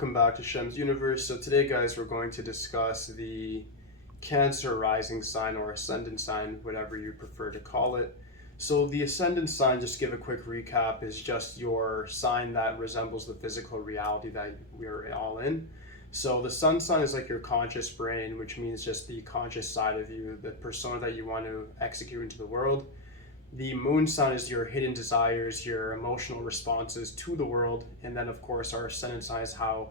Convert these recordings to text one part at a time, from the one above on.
welcome back to Shemsuniverse. So today, guys, we're going to discuss the Cancer rising sign or ascendant sign, whatever you prefer to call it. So the ascendant sign, just to give a quick recap, is just your sign that resembles the physical reality that we're all in. So the sun sign is like your conscious brain, which means just the conscious side of you, the persona that you want to execute into the world. The moon sign is your hidden desires, your emotional responses to the world, and then of course our ascendant sign is how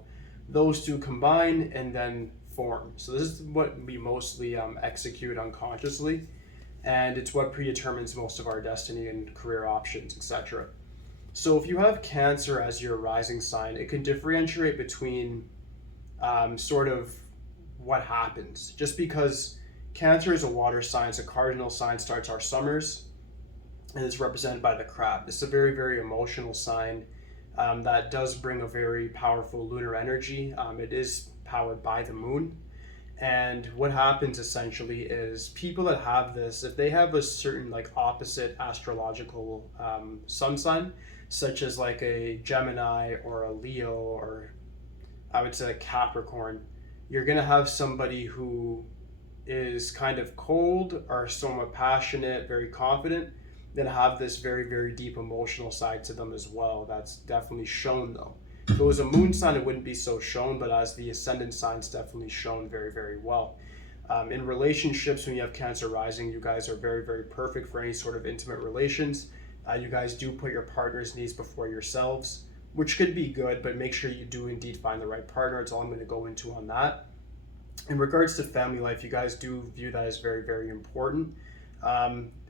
those two combine and then form. So this is what we mostly execute unconsciously, and it's what predetermines most of our destiny and career options, etc. So if you have Cancer as your rising sign, it can differentiate between sort of what happens. Just because Cancer is a water sign, it's a cardinal sign, starts our summers, and it's represented by the crab. It's a very, very emotional sign that does bring a very powerful lunar energy. It is powered by the moon. And what happens essentially is people that have this, if they have a certain like opposite astrological sun sign, such as like a Gemini or a Leo, or I would say a Capricorn, you're going to have somebody who is kind of cold or somewhat passionate, very confident, that have this very, very deep emotional side to them as well. That's definitely shown though. If it was a moon sign, it wouldn't be so shown, but as the ascendant sign, it's definitely shown very, very well. In relationships, when you have Cancer rising, you guys are very, very perfect for any sort of intimate relations. You guys do put your partner's needs before yourselves, which could be good, but make sure you do indeed find the right partner. It's all I'm going to go into on that. In regards to family life, you guys do view that as very, very important.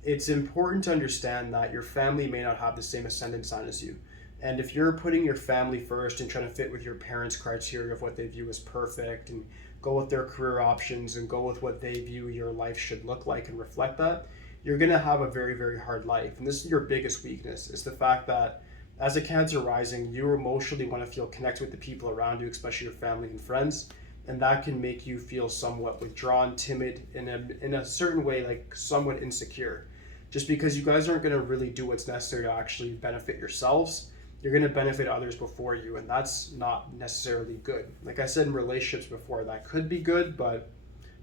It's important to understand that your family may not have the same ascendant sign as you. And if you're putting your family first and trying to fit with your parents' criteria of what they view as perfect and go with their career options and go with what they view your life should look like and reflect that, you're going to have a very, very hard life. And this is your biggest weakness, is the fact that as a Cancer rising, you emotionally want to feel connected with the people around you, especially your family and friends. And that can make you feel somewhat withdrawn, timid, in a certain way, like somewhat insecure. Just because you guys aren't going to really do what's necessary to actually benefit yourselves, you're going to benefit others before you, and that's not necessarily good. Like I said in relationships before, that could be good, but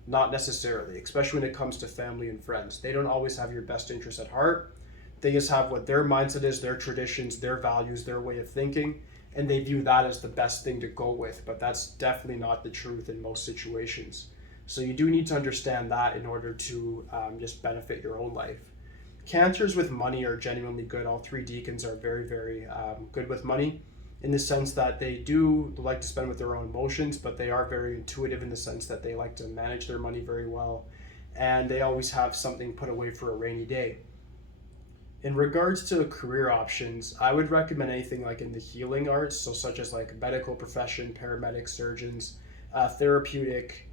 not necessarily, especially when it comes to family and friends. They don't always have your best interest at heart. They just have what their mindset is, their traditions, their values, their way of thinking, and they view that as the best thing to go with, but that's definitely not the truth in most situations. So you do need to understand that in order to just benefit your own life. Cancers with money are genuinely good. All three deacons are very, very good with money, in the sense that they do like to spend with their own emotions, but they are very intuitive in the sense that they like to manage their money very well, and they always have something put away for a rainy day. In regards to career options, I would recommend anything like in the healing arts, so such as like medical profession, paramedics, surgeons, therapeutic,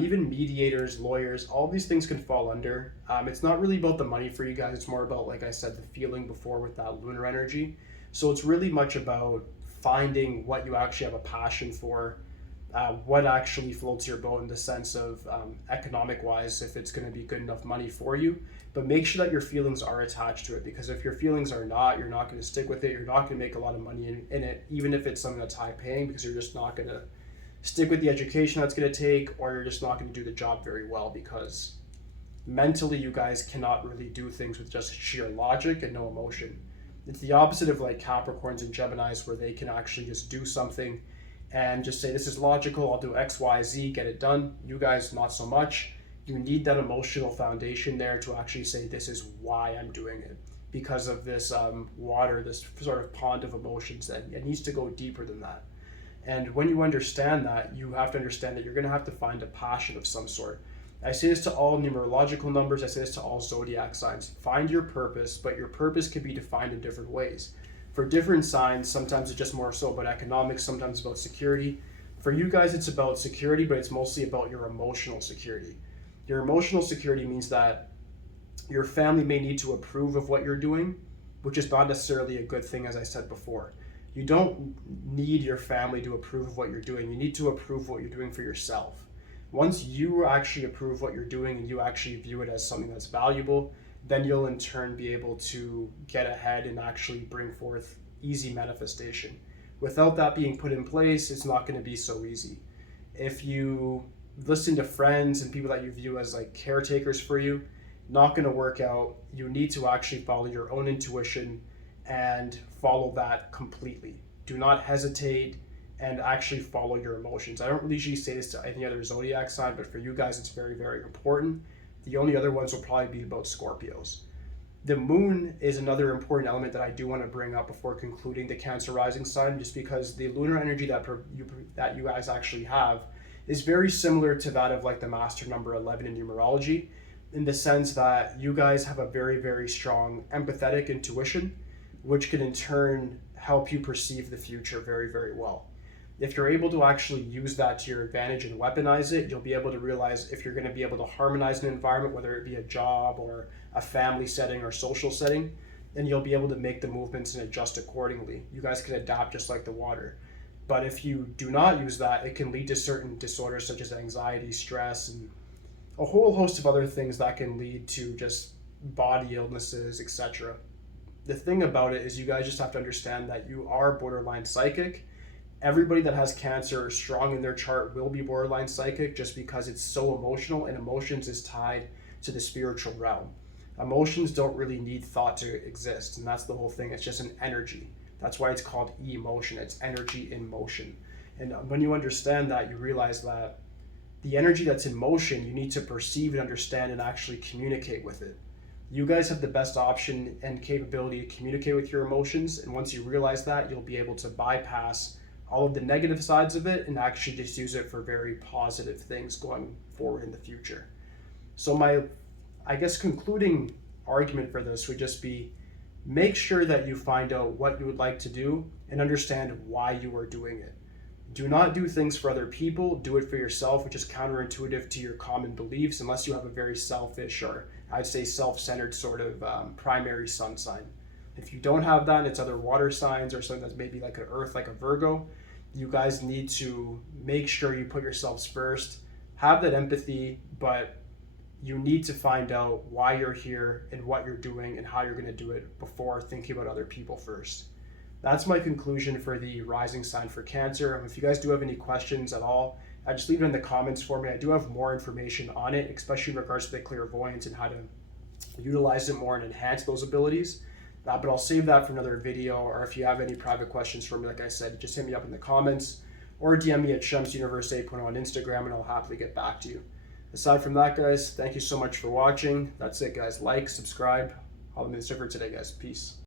even mediators, lawyers. All these things can fall under. It's not really about the money for you guys. It's more about, like I said, the feeling before with that lunar energy. So it's really much about finding what you actually have a passion for, what actually floats your boat in the sense of economic wise, if it's going to be good enough money for you. But make sure that your feelings are attached to it, because if your feelings are not, you're not going to stick with it. You're not going to make a lot of money in it, even if it's something that's high paying, because you're just not going to stick with the education that's going to take, or you're just not going to do the job very well, because mentally you guys cannot really do things with just sheer logic and no emotion. It's the opposite of like Capricorns and Geminis, where they can actually just do something and just say, this is logical, I'll do X, Y, Z, get it done. You guys, not so much. You need that emotional foundation there to actually say, this is why I'm doing it, because of this water, this sort of pond of emotions, that it needs to go deeper than that. And when you understand that, you have to understand that you're going to have to find a passion of some sort. I say this to all numerological numbers. I say this to all zodiac signs. Find your purpose, but your purpose can be defined in different ways. For different signs, sometimes it's just more so about economics, sometimes about security. For you guys, it's about security, but it's mostly about your emotional security. Your emotional security means that your family may need to approve of what you're doing, which is not necessarily a good thing, as I said before. You don't need your family to approve of what you're doing. You need to approve what you're doing for yourself. Once you actually approve what you're doing and you actually view it as something that's valuable, then you'll in turn be able to get ahead and actually bring forth easy manifestation, Without that being put in place, it's not going to be so easy. If you listen to friends and people that you view as like caretakers for you, not going to work out. You need to actually follow your own intuition and follow that completely. Do not hesitate and actually follow your emotions. I don't usually say this to any other zodiac sign, but for you guys, it's very, very important. The only other ones will probably be about Scorpios. The moon is another important element that I do want to bring up before concluding the Cancer rising sign, just because the lunar energy that you guys actually have is very similar to that of like the master number 11 in numerology, in the sense that you guys have a very, very strong empathetic intuition, which can in turn help you perceive the future very, very well. If you're able to actually use that to your advantage and weaponize it, you'll be able to realize if you're going to be able to harmonize an environment, whether it be a job or a family setting or social setting, then you'll be able to make the movements and adjust accordingly. You guys can adapt just like the water. But if you do not use that, it can lead to certain disorders such as anxiety, stress, and a whole host of other things that can lead to just body illnesses, etc. The thing about it is you guys just have to understand that you are borderline psychic. Everybody that has Cancer strong in their chart will be borderline psychic, just because it's so emotional, and emotions is tied to the spiritual realm. Emotions don't really need thought to exist, and that's the whole thing. It's just an energy. That's why it's called emotion. It's energy in motion. And when you understand that, you realize that the energy that's in motion, you need to perceive and understand and actually communicate with it. You guys have the best option and capability to communicate with your emotions, and once you realize that, you'll be able to bypass all of the negative sides of it and actually just use it for very positive things going forward in the future. So my, I guess, concluding argument for this would just be, make sure that you find out what you would like to do and understand why you are doing it. Do not do things for other people. Do it for yourself, which is counterintuitive to your common beliefs, unless you have a very selfish, or I'd say self-centered sort of primary sun sign. If you don't have that, and it's other water signs or something that's maybe like an earth, like a Virgo, you guys need to make sure you put yourselves first, have that empathy, but you need to find out why you're here and what you're doing and how you're going to do it before thinking about other people first. That's my conclusion for the rising sign for Cancer. If you guys do have any questions at all, just leave it in the comments for me. I do have more information on it, especially in regards to the clairvoyance and how to utilize it more and enhance those abilities. But I'll save that for another video, or if you have any private questions for me, like I said, just hit me up in the comments or DM me at Shemsuniverse 8.0 on Instagram, and I'll happily get back to you. Aside from that, guys, thank you so much for watching. That's it, guys. Like, subscribe. All I'm in for today, guys. Peace.